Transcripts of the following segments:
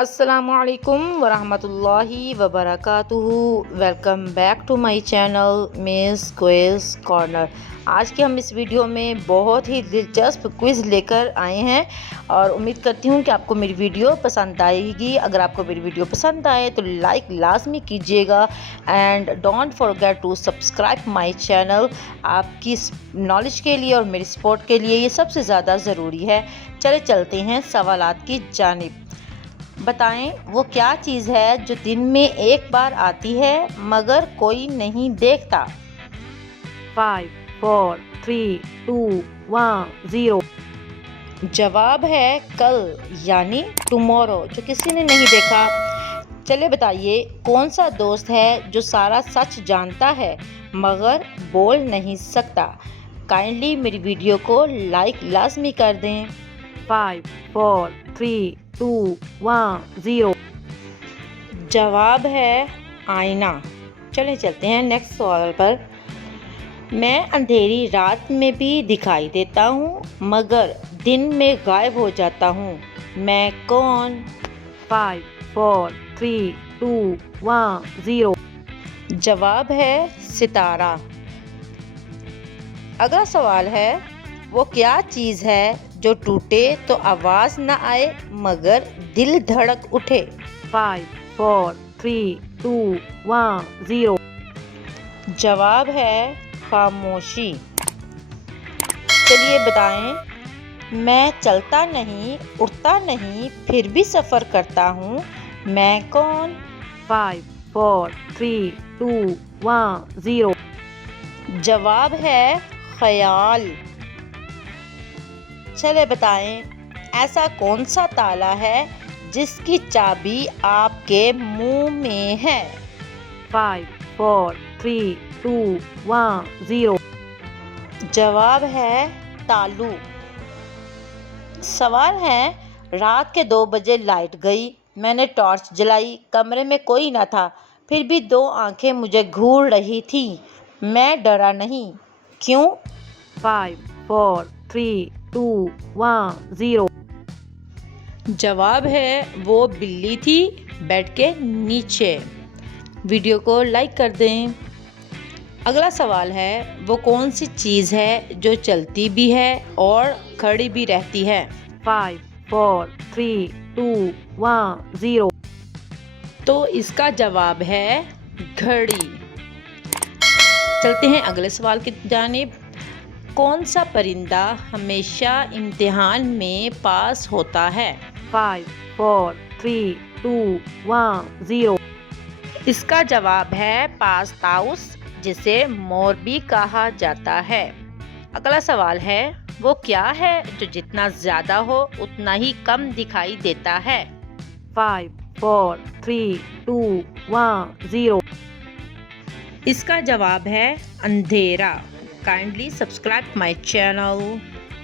अस्सलामुअलैकुम वरहमतुल्लाहि वबरकातुहू। Welcome back to my channel Miss Quiz Corner. आज के हम इस वीडियो में बहुत ही दिलचस्प क्विज़ लेकर आए हैं और उम्मीद करती हूँ कि आपको मेरी वीडियो पसंद आएगी। अगर आपको मेरी वीडियो पसंद आए तो लाइक लाजमी कीजिएगा and don't forget to subscribe my channel. आपकी नॉलेज के लिए और मेरी सपोर्ट के लिए ये सबसे ज़्यादा ज़रूरी है। चले चलते हैं सवालात की जानिब। बताएं वो क्या चीज़ है जो दिन में एक बार आती है मगर कोई नहीं देखता। 5, 4, 3, 2, 1, 0। जवाब है कल यानी टुमारो, जो किसी ने नहीं देखा। चले बताइए कौन सा दोस्त है जो सारा सच जानता है मगर बोल नहीं सकता। काइंडली मेरी वीडियो को लाइक लाजमी कर दें। 5, 4, 3, 2, 1, 0। जवाब है आईना। चलें चलते हैं नेक्स्ट सवाल पर। मैं अंधेरी रात में भी दिखाई देता हूँ मगर दिन में गायब हो जाता हूँ, मैं कौन। 5, 4, 3, 2, 1, 0। जवाब है सितारा। अगला सवाल है वो क्या चीज़ है जो टूटे तो आवाज़ न आए मगर दिल धड़क उठे। 5, 4, 3, 2, 1, 0। जवाब है खामोशी। चलिए बताएं। मैं चलता नहीं उड़ता नहीं फिर भी सफ़र करता हूँ, मैं कौन। 5, 4, 3, 2, 1, 0। जवाब है ख्याल। चले बताएं ऐसा कौन सा ताला है जिसकी चाबी आपके मुंह में है। 5, 4, 3, 2, 1, 0। जवाब है तालू। सवाल है रात के 2 बजे लाइट गई, मैंने टॉर्च जलाई, कमरे में कोई ना था, फिर भी 2 आंखें मुझे घूर रही थी, मैं डरा नहीं, क्यों। 5, 4, 3, 2, 1, 0। जवाब है वो बिल्ली थी बेड के नीचे। वीडियो को लाइक कर दें। अगला सवाल है वो कौन सी चीज़ है जो चलती भी है और खड़ी भी रहती है। 5, 4, 3, 2, 1, 0। तो इसका जवाब है घड़ी। चलते हैं अगले सवाल की जानिब। कौन सा परिंदा हमेशा इम्तिहान में पास होता है। 5, 4, 3, 2, 1, 0। इसका जवाब है पास ताउस, जिसे मोर भी कहा जाता है। अगला सवाल है वो क्या है जो जितना ज़्यादा हो उतना ही कम दिखाई देता है। 5, 4, 3, 2, 1, 0। इसका जवाब है अंधेरा। Kindly subscribe my channel.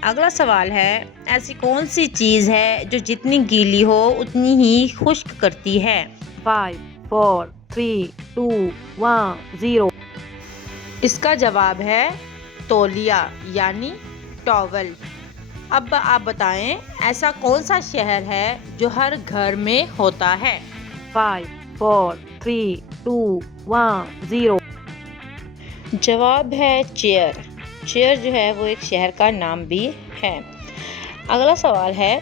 अगला सवाल है ऐसी कौन सी चीज़ है जो जितनी गीली हो उतनी ही खुश्क करती है। 5, 4, 3, 2, 1, 0। इसका जवाब है तौलिया यानी टॉवल। अब आप बताएं ऐसा कौन सा शहर है जो हर घर में होता है। 5, 4, 3, 2, 1, 0। जवाब है चेयर। चेयर जो है वो एक शहर का नाम भी है। अगला सवाल है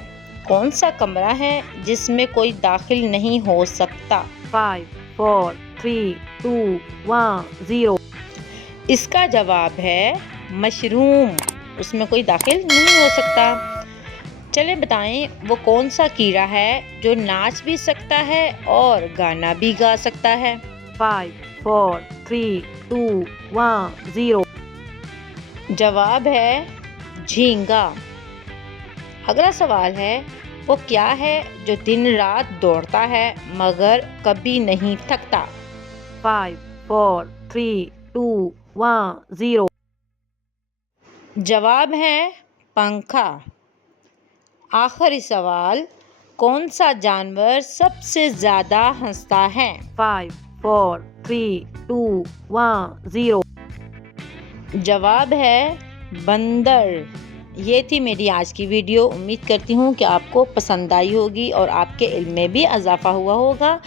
कौन सा कमरा है जिसमें कोई दाखिल नहीं हो सकता। 5, 4, 3, 2, 1, 0। इसका जवाब है मशरूम, उसमें कोई दाखिल नहीं हो सकता। चलें बताएं वो कौन सा कीड़ा है जो नाच भी सकता है और गाना भी गा सकता है। 5, 4, 3, 2, 1, 0। जवाब है झींगा। अगला सवाल है वो क्या है जो दिन रात दौड़ता है मगर कभी नहीं थकता। 5, 4, 3, 2, 1, 0। जवाब है पंखा। आखिरी सवाल कौन सा जानवर सबसे ज़्यादा हंसता है। 5, 4, 3, 2, 1, 0। जवाब है बंदर। ये थी मेरी आज की वीडियो। उम्मीद करती हूँ कि आपको पसंद आई होगी और आपके इल्म में भी इजाफ़ा हुआ होगा।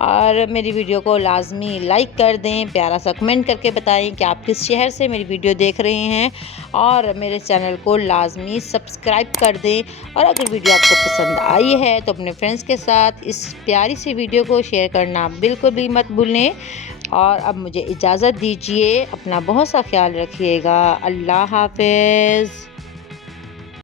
और मेरी वीडियो को लाजमी लाइक कर दें, प्यारा सा कमेंट करके बताएं कि आप किस शहर से मेरी वीडियो देख रहे हैं, और मेरे चैनल को लाजमी सब्सक्राइब कर दें। और अगर वीडियो आपको पसंद आई है तो अपने फ्रेंड्स के साथ इस प्यारी सी वीडियो को शेयर करना बिल्कुल भी मत भूलें। और अब मुझे इजाज़त दीजिए, अपना बहुत सा ख्याल रखिएगा। अल्लाह हाफ़िज़।